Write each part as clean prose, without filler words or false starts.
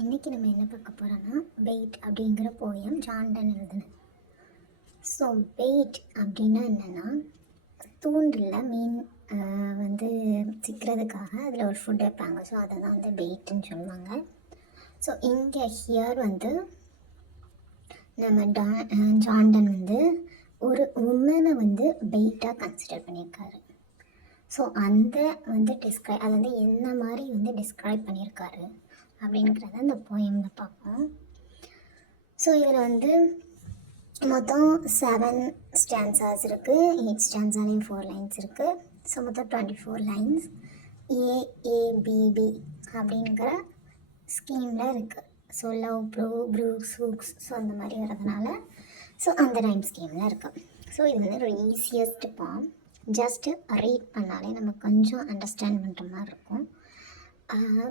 இன்றைக்கி நம்ம என்ன பார்க்க போகிறோன்னா வெயிட் அப்படிங்கிற போயம் ஜான்டன் எழுதுனது. ஸோ வெயிட் அப்படின்னா என்னென்னா, தூண்டில் மீன் வந்து சிக்கிறதுக்காக அதில் ஒரு ஃபுட் வைப்பாங்க. ஸோ அதை தான் வந்து வெயிட்னு சொல்லுவாங்க. ஸோ இங்கே ஹியர் வந்து நம்ம ஜான்டன் வந்து ஒரு உமனை வந்து வெயிட்டாக கன்சிடர் பண்ணியிருக்காரு. ஸோ அந்த வந்து அது வந்து என்ன மாதிரி வந்து டிஸ்கிரைப் பண்ணியிருக்காரு அப்படிங்கிறத அந்த போயமில் பார்ப்போம். ஸோ இதில் வந்து மொத்தம் 7 ஸ்டான்சாஸ் இருக்குது. 8 ஸ்டான்ஸாலையும் 4 லைன்ஸ் இருக்குது. ஸோ மொத்தம் 24 லைன்ஸ் ஏஏபிபி அப்படிங்கிற ஸ்கீமில் இருக்குது. So love, Brooks, hooks, so அந்த மாதிரி வரதுனால ஸோ அந்த ரைம் ஸ்கீமில் இருக்குது. ஸோ இது வந்து ஒரு ஈஸியஸ்ட் ஃபார்ம். ஜஸ்ட்டு ரீட் பண்ணாலே நம்ம கொஞ்சம் அண்டர்ஸ்டாண்ட் பண்ணுற மாதிரி இருக்கும்.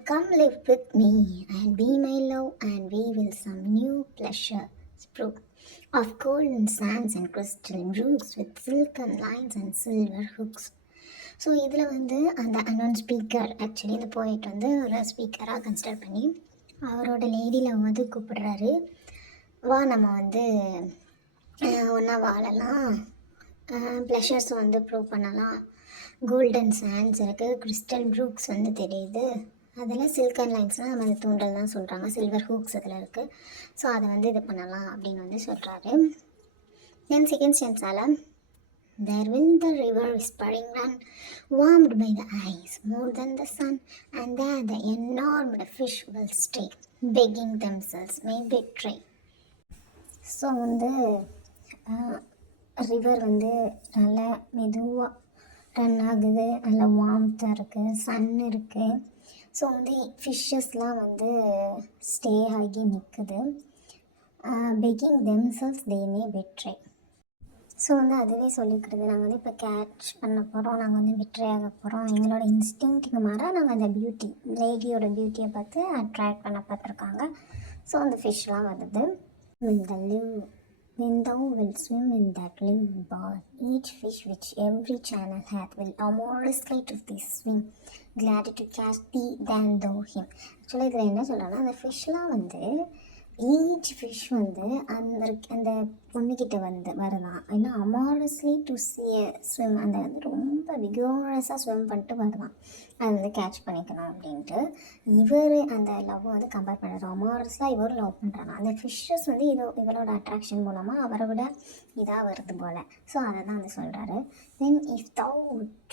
Come live with me and be my love and we will some new pleasure prove of golden sands and crystal brooks with silken lines and silver hooks. So இதில் வந்து அந்த unknown speaker, actually இந்த போயிட் வந்து ஒரு ஸ்பீக்கராக consider பண்ணி அவரோட லேடியில் வந்து கூப்பிடுறாரு, வா நம்ம வந்து ஒன்றா வாழலாம், ப்ளஷர்ஸ் வந்து ப்ரூவ் பண்ணலாம், கோல்டன் சாண்ட்ஸ் இருக்குது, கிறிஸ்டல் ப்ரூக்ஸ் வந்து தெரியுது, அதில் சில்கன் லைன்ஸ்னால் நம்ம அந்த தூண்டல் தான் சொல்கிறாங்க, சில்வர் ஹூக்ஸ் இதில் இருக்குது. ஸோ அதை வந்து இது பண்ணலாம் அப்படின்னு வந்து சொல்கிறாரு. தென் செகண்ட் ஸ்டான்ஸால் there will the river whispering run, warmed by the eyes more than the sun, and there the enormous fish will stay, begging themselves may betray. So வந்து ரிவர் வந்து நல்லா மெதுவாக ரன் ஆகுது, நல்லா வார்ம்த்தாக இருக்குது, சன் இருக்குது. So வந்து ஃபிஷ்ஷஸ்லாம் வந்து ஸ்டே ஆகி நிற்குது. பெக்கிங் தெம்செல்ஸ் தே மே பெட்ரே. ஸோ வந்து அதுவே சொல்லிக்கிறது, நாங்கள் வந்து இப்போ கேட்ச் பண்ண போகிறோம், நாங்கள் வந்து பெட்ரே ஆக போகிறோம், எங்களோட இன்ஸ்டிங்க்ட்டுக்கு மாற நாங்கள் அந்த பியூட்டி, லேடியோட பியூட்டியை பார்த்து அட்ராக்ட் பண்ண பார்த்துருக்காங்க. ஸோ அந்த ஃபிஷ்லாம் வருது. இந்த live when thou wilt swim in that live bar, each fish which every channel hath will amorously to thee swim, glad to catch thee than thou him. ஆக்சுவலாக இதில் என்ன சொல்கிறேன்னா, அந்த ஃபிஷ்லாம் வந்து ஈச் ஃபிஷ் வந்து அந்த பொண்ணுக்கிட்ட வந்து வருதான், ஏன்னா அமாரஸ்லி டு ஸ்விம், அந்த வந்து ரொம்ப விகோரஸாக ஸ்விம் பண்ணிட்டு வருதான், அது வந்து கேட்ச் பண்ணிக்கணும் அப்படின்ட்டு இவர் அந்த லவ் வந்து கம்பேர் பண்ணுறாரு. அமாரஸாக இவர் லவ் பண்ணுறாங்க, அந்த ஃபிஷ்ஷஸ் வந்து இவரோட அட்ராக்ஷன் மூலமாக அவரை விட இதாக வருது போல். ஸோ அதை தான் வந்து சொல்கிறாரு. தென் if thou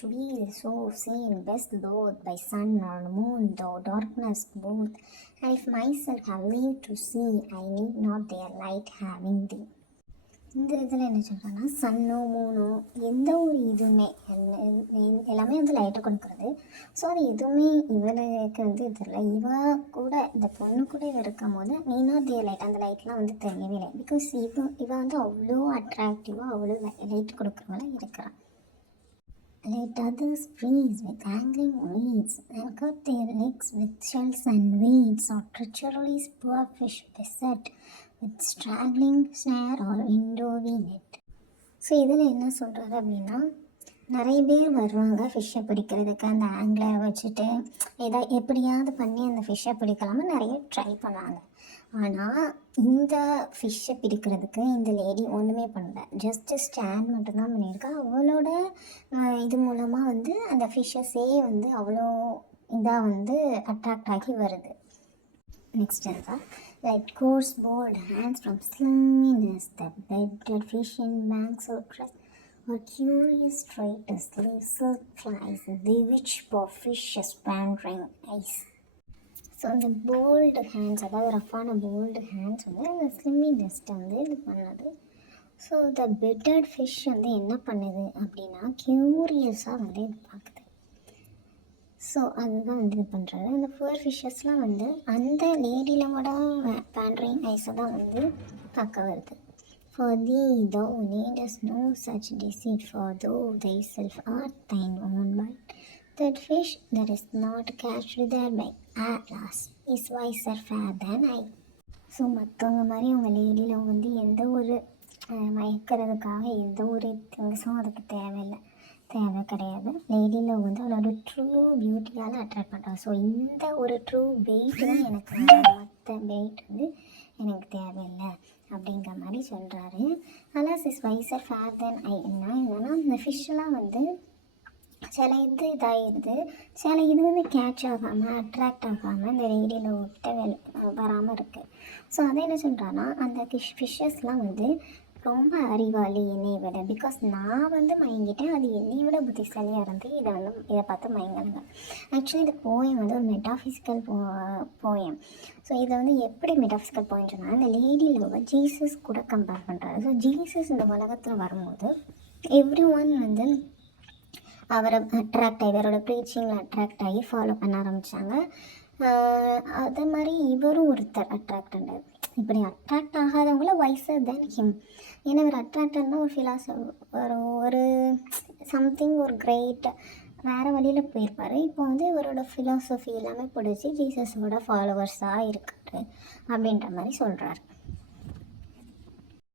to be so seen best both by sun or moon though darkness both, and if myself have leave to see I need not their light having thee. இந்த இதில் என்ன சொல்கிறேன்னா, சன்னோ மூனோ எந்த ஒரு இதுவுமே எல்லாமே வந்து லைட்டை கொடுக்குறது. ஸோ அது எதுவுமே இவருக்கு வந்து இதில் இவ கூட இந்த பொண்ணு கூட இவ இருக்கும் போது நீனா தே லைட், அந்த லைட்லாம் வந்து தெரியவே இல்லை. பிகாஸ் இவ வந்து அவ்வளோ அட்ராக்டிவாக அவ்வளோ லைட் கொடுக்குறவங்கள இருக்கிறான். Let others freeze with angling weeds and cut their legs with shells and weeds, or treacherously poor fish beset with straggling snare or windowy net. So இதில் என்ன சொல்கிறாரு அப்படின்னா, நிறைய பேர் வருவாங்க ஃபிஷ்ஷை பிடிக்கிறதுக்கு, அந்த ஆங்கிளரை வச்சுட்டு எப்படியாவது பண்ணி அந்த ஃபிஷ்ஷை பிடிக்கலாமா நிறைய ட்ரை பண்ணுவாங்க. ஆனால் இந்த ஃபிஷ்ஷை பிடிக்கிறதுக்கு இந்த லேடி ஒன்றுமே பண்ணல, ஜஸ்ட்டு ஸ்டாண்ட் மட்டும்தான் பண்ணியிருக்கா. அவளோட இது மூலமாக வந்து அந்த ஃபிஷ்ஷஸே வந்து அவ்வளோ இதாக வந்து அட்ராக்ட் ஆகி வருது. நெக்ஸ்ட் இருக்கா, like coarse bold hands from slimness, the bedded fish in banks or crest, or curious straight as leaf silk flies, the which poor fishes wandering eyes. So அந்த போல்டு ஹேண்ட்ஸ், அதாவது ரஃப்பான bolt hands வந்து அந்த ஸ்லிம்மினஸ்ட்டை வந்து இது பண்ணுது. So the bedded fish வந்து என்ன பண்ணுது அப்படின்னா, க்யூரியஸாக வந்து இது பார்க்குது. ஸோ அதுதான் வந்து இது பண்ணுறது. அந்த புவர் ஃபிஷ்ஷஸ்லாம் வந்து அந்த லேடியிலோட பேண்ட்ரிங் ஐஸை தான் வந்து பார்க்க வருது. For thee thou needest no such deceit, for thou thyself art thine own bite. That fish that is not catched thereby at last is wiser fair than I. So மற்றவங்க மாதிரி அவங்க லேடியில் வந்து எந்த ஒரு மயக்கிறதுக்காக எந்த ஒரு திங்ஸும் அதுக்கு தேவை கிடையாது. லேடியில் வந்து அவளோட ட்ரூ பியூட்டியால் அட்ராக்ட் பண்ணுறாங்க. ஸோ இந்த ஒரு ட்ரூ வெயிட் தான் எனக்கு மற்ற வெயிட் வந்து எனக்கு தேவையில்லை அப்படிங்கிற மாதிரி சொல்கிறாரு. அலாஸ் இஸ் வைசர் ஃபேர் தென் ஐ. என்னன்னா இந்த ஃபிஷ்ஷெலாம் வந்து சில இதாகிடுது, சில இது வந்து கேட்ச் ஆகாமல் அட்ராக்ட் ஆகாமல் இந்த ரேடியோ கிட்ட வராமல் இருக்குது. ஸோ அதை என்ன சொல்கிறான்னா, அந்த ஃபிஷ்ஷஸ்லாம் வந்து ரொம்ப அறிவாளி என்னை விட, பிகாஸ் நான் வந்து மயங்கிட்டேன், அது என்னை விட புத்திசாலியாக இருந்து இதை பார்த்து மயங்கினாங்க. ஆக்சுவலி இந்த போயம் வந்து ஒரு மெட்டாஃபிசிக்கல் போயம். ஸோ இதை வந்து எப்படி மெட்டாஃபிசிக்கல் போயம் சொன்னால், இந்த லேடி லவ்வை ஜீசஸ் கூட கம்பேர் பண்ணுறாரு. ஸோ ஜீசஸ் இந்த உலகத்தில் வரும்போது எவ்ரி ஒன் வந்து அவரை அட்ராக்ட் ஆகி, அவரோட ப்ரீச்சிங்கில் அட்ராக்ட் ஆகி ஃபாலோ பண்ண ஆரம்பித்தாங்க. அதே மாதிரி இவரும் ஒருத்தர் அட்ராக்ட் ஆனார். இப்படி அட்ராக்ட் ஆகாதவங்கள வைசர் தென் ஹிம். ஏன்னா இவர் அட்ராக்ட் ஆனால் ஒரு ஒரு சம்திங் ஒரு கிரேட் வேறு வழியில் போயிருப்பார். இப்போ வந்து இவரோட ஃபிலாசபி எல்லாமே பிடிச்சி ஜீசஸோட ஃபாலோவர்ஸாக இருக்கார் அப்படின்ற மாதிரி சொல்கிறார்.